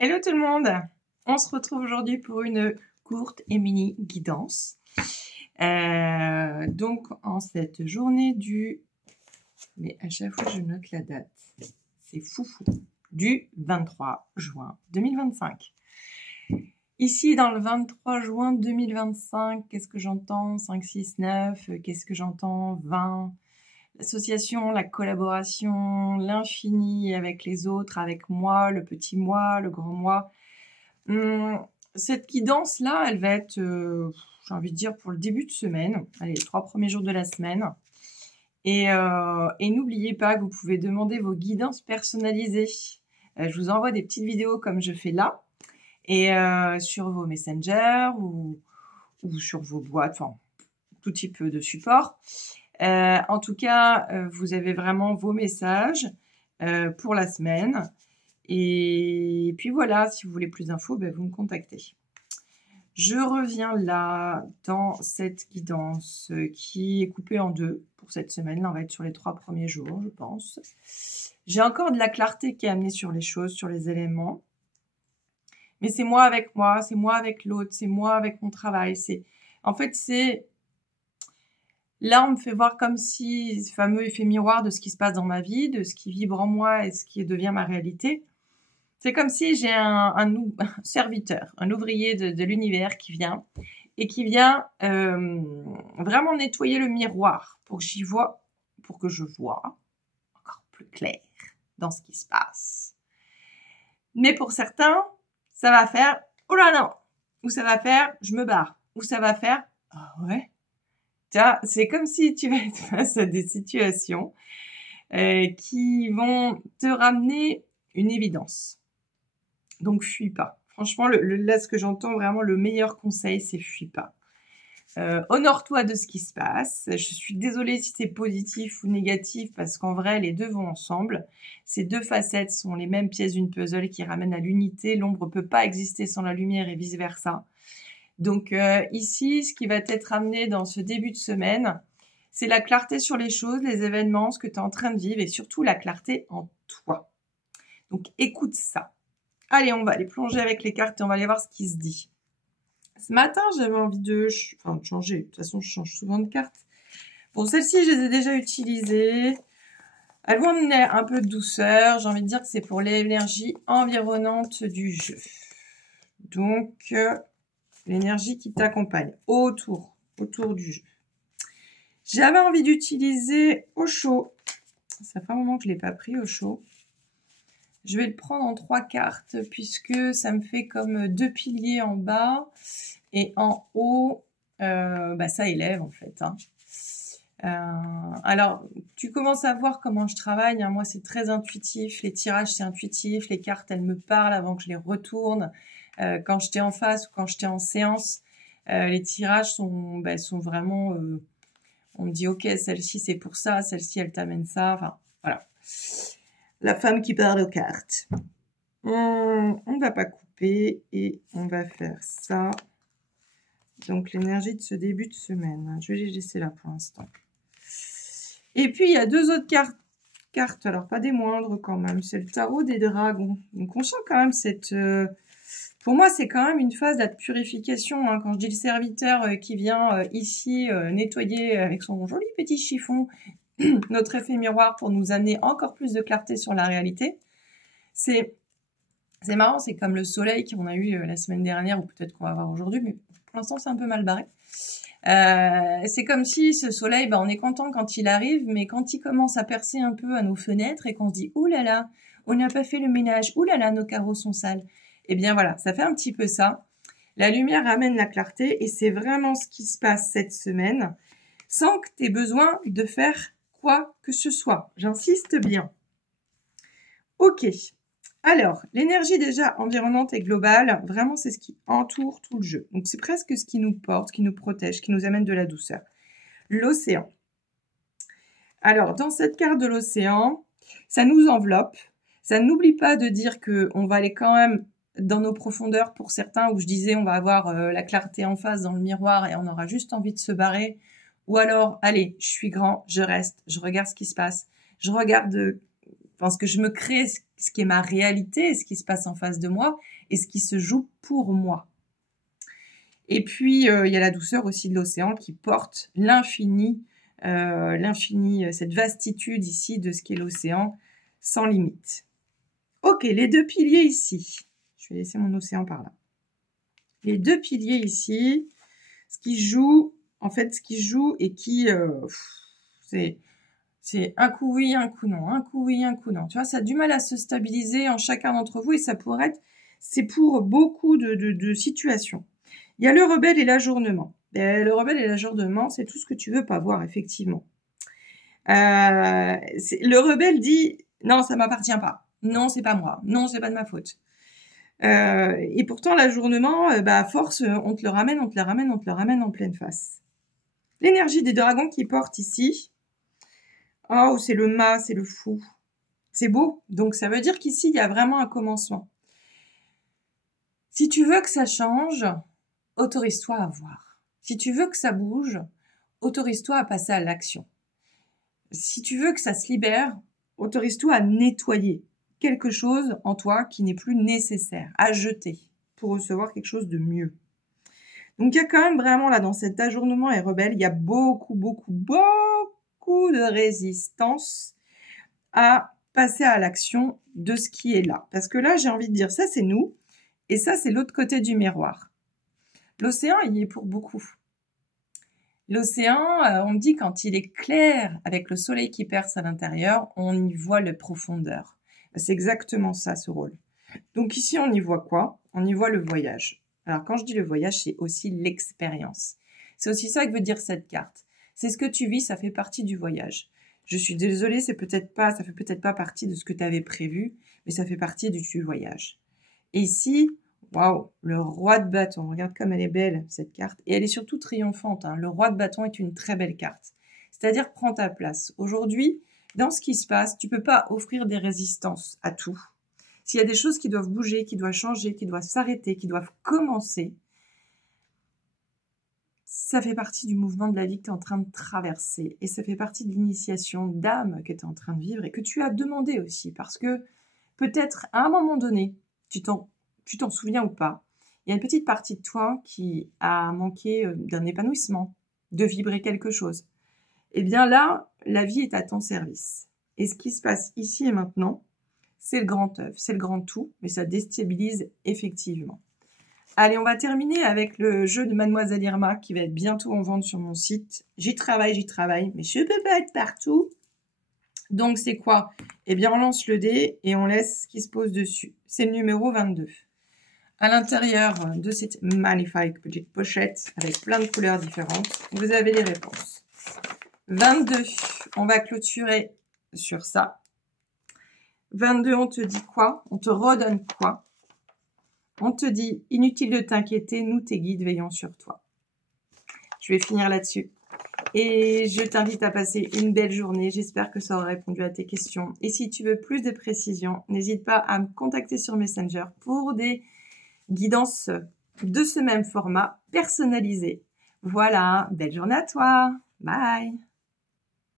Hello tout le monde! On se retrouve aujourd'hui pour une courte et mini guidance. Donc en cette journée du... Mais à chaque fois je note la date. C'est foufou. Du 23 juin 2025. Ici dans le 23 juin 2025, qu'est-ce que j'entends? 5, 6, 9, qu'est-ce que j'entends? 20. L'association, la collaboration, l'infini avec les autres, avec moi, le petit moi, le grand moi. Cette guidance-là, elle va être, j'ai envie de dire, pour le début de semaine, allez, les 3 premiers jours de la semaine. Et n'oubliez pas que vous pouvez demander vos guidances personnalisées. Je vous envoie des petites vidéos comme je fais là, et sur vos messengers ou sur vos boîtes, enfin, tout type de support. En tout cas, vous avez vraiment vos messages pour la semaine. Et puis voilà, si vous voulez plus d'infos, vous me contactez. Je reviens là dans cette guidance qui est coupée en deux pour cette semaine. Là, on va être sur les 3 premiers jours, je pense. J'ai encore de la clarté qui est amenée sur les choses, sur les éléments. Mais c'est moi avec moi, c'est moi avec l'autre, c'est moi avec mon travail. En fait, c'est... Là, on me fait voir comme si, ce fameux effet miroir de ce qui se passe dans ma vie, de ce qui vibre en moi et ce qui devient ma réalité. C'est comme si j'ai un serviteur, un ouvrier de l'univers qui vient et qui vient vraiment nettoyer le miroir pour que pour que je vois encore plus clair dans ce qui se passe. Mais pour certains, ça va faire « Oh là non !» ou ça va faire « Je me barre !» ou ça va faire « Ah ouais !» C'est comme si tu vas être face à des situations qui vont te ramener une évidence. Donc, fuis pas. Franchement, là, ce que j'entends vraiment, le meilleur conseil, c'est fuis pas. Honore-toi de ce qui se passe. Je suis désolée si c'est positif ou négatif, parce qu'en vrai, les deux vont ensemble. Ces deux facettes sont les mêmes pièces d'une puzzle qui ramènent à l'unité. L'ombre peut pas exister sans la lumière et vice-versa. Donc ici, ce qui va être amené dans ce début de semaine, c'est la clarté sur les choses, les événements, ce que tu es en train de vivre et surtout la clarté en toi. Donc écoute ça. Allez, on va aller plonger avec les cartes et on va aller voir ce qui se dit. Ce matin, j'avais envie de changer. De toute façon, je change souvent de cartes. Bon, celles-ci, je les ai déjà utilisées. Elles vont amener un peu de douceur. J'ai envie de dire que c'est pour l'énergie environnante du jeu. Donc, l'énergie qui t'accompagne autour du jeu. J'avais envie d'utiliser Osho. Ça fait un moment que je ne l'ai pas pris, Osho. Je vais le prendre en 3 cartes puisque ça me fait comme 2 piliers en bas et en haut, ça élève en fait. Alors, tu commences à voir comment je travaille. Hein. Moi, c'est très intuitif. Les tirages, c'est intuitif. Les cartes, elles me parlent avant que je les retourne. Quand j'étais en face ou quand j'étais en séance, les tirages sont vraiment... on me dit, ok, celle-ci, c'est pour ça. Celle-ci, elle t'amène ça. Enfin, voilà. La femme qui parle aux cartes. On ne va pas couper et on va faire ça. Donc, l'énergie de ce début de semaine. Je vais les laisser là pour l'instant. Et puis, il y a 2 autres cartes. Alors, pas des moindres quand même. C'est le tarot des dragons. Donc, on sent quand même cette... pour moi, c'est quand même une phase de purification. Hein. Quand je dis le serviteur qui vient ici nettoyer avec son joli petit chiffon notre effet miroir pour nous amener encore plus de clarté sur la réalité. C'est marrant, c'est comme le soleil qu'on a eu la semaine dernière, ou peut-être qu'on va avoir aujourd'hui, mais pour l'instant c'est un peu mal barré. C'est comme si ce soleil, on est content quand il arrive, mais quand il commence à percer un peu à nos fenêtres et qu'on se dit « Ouh là là, on n'a pas fait le ménage, ouh là là, nos carreaux sont sales », eh bien voilà, ça fait un petit peu ça. La lumière amène la clarté et c'est vraiment ce qui se passe cette semaine, sans que tu aies besoin de faire quoi que ce soit. J'insiste bien. Ok. Alors, l'énergie déjà environnante et globale, vraiment c'est ce qui entoure tout le jeu. Donc c'est presque ce qui nous porte, ce qui nous protège, qui nous amène de la douceur. L'océan. Alors, dans cette carte de l'océan, ça nous enveloppe. Ça n'oublie pas de dire qu'on va aller quand même dans nos profondeurs pour certains, où je disais on va avoir la clarté en face dans le miroir et on aura juste envie de se barrer. Ou alors, allez, je suis grand, je reste, je regarde ce qui se passe, je regarde ce que je me crée, ce qui est ma réalité, ce qui se passe en face de moi et ce qui se joue pour moi. Et puis, il y a la douceur aussi de l'océan qui porte l'infini, cette vastitude ici de ce qu'est l'océan sans limite. Ok, les deux piliers ici. Je vais laisser mon océan par là. Les deux piliers ici, ce qui joue et qui, c'est un coup oui, un coup non, un coup oui, un coup non. Tu vois, ça a du mal à se stabiliser en chacun d'entre vous et ça pourrait être, c'est pour beaucoup de situations. Il y a le rebelle et l'ajournement. Le rebelle et l'ajournement, c'est tout ce que tu veux pas voir, effectivement. Le rebelle dit non, ça m'appartient pas. Non, c'est pas moi. Non, c'est pas de ma faute. Et pourtant, l'ajournement, à force, on te le ramène en pleine face. L'énergie des dragons qui portent ici, oh, c'est le mât, c'est le fou. C'est beau. Donc, ça veut dire qu'ici, il y a vraiment un commencement. Si tu veux que ça change, autorise-toi à voir. Si tu veux que ça bouge, autorise-toi à passer à l'action. Si tu veux que ça se libère, autorise-toi à nettoyer quelque chose en toi qui n'est plus nécessaire, à jeter pour recevoir quelque chose de mieux. Donc, il y a quand même vraiment là, dans cet ajournement et rebelle, il y a beaucoup de résistance à passer à l'action de ce qui est là. Parce que là, j'ai envie de dire, ça c'est nous, et ça c'est l'autre côté du miroir. L'océan, il y est pour beaucoup. L'océan, on me dit quand il est clair, avec le soleil qui perce à l'intérieur, on y voit la profondeur. C'est exactement ça, ce rôle. Donc ici, on y voit quoi? On y voit le voyage. Alors, quand je dis le voyage, c'est aussi l'expérience. C'est aussi ça que veut dire cette carte. C'est ce que tu vis, ça fait partie du voyage. Je suis désolée, ça fait peut-être pas partie de ce que tu avais prévu, mais ça fait partie du voyage. Et ici, waouh, le roi de bâton. Regarde comme elle est belle, cette carte. Et elle est surtout triomphante. Le roi de bâton est une très belle carte. C'est-à-dire, prends ta place. Aujourd'hui, dans ce qui se passe, tu peux pas offrir des résistances à tout. S'il y a des choses qui doivent bouger, qui doivent changer, qui doivent s'arrêter, qui doivent commencer, ça fait partie du mouvement de la vie que tu es en train de traverser. Et ça fait partie de l'initiation d'âme que tu es en train de vivre et que tu as demandé aussi. Parce que peut-être, à un moment donné, tu t'en souviens ou pas, il y a une petite partie de toi qui a manqué d'un épanouissement, de vibrer quelque chose. Eh bien là, la vie est à ton service. Et ce qui se passe ici et maintenant, c'est le grand œuvre, c'est le grand tout, mais ça déstabilise effectivement. Allez, on va terminer avec le jeu de Mademoiselle Irma qui va être bientôt en vente sur mon site. J'y travaille, mais je ne peux pas être partout. Donc, c'est quoi? Eh bien, on lance le dé et on laisse ce qui se pose dessus. C'est le numéro 22. À l'intérieur de cette magnifique petite pochette avec plein de couleurs différentes, vous avez les réponses. 22, on va clôturer sur ça. 22, on te dit quoi? On te redonne quoi? On te dit, inutile de t'inquiéter, nous tes guides veillons sur toi. Je vais finir là-dessus. Et je t'invite à passer une belle journée. J'espère que ça aura répondu à tes questions. Et si tu veux plus de précisions, n'hésite pas à me contacter sur Messenger pour des guidances de ce même format personnalisé. Voilà, belle journée à toi. Bye.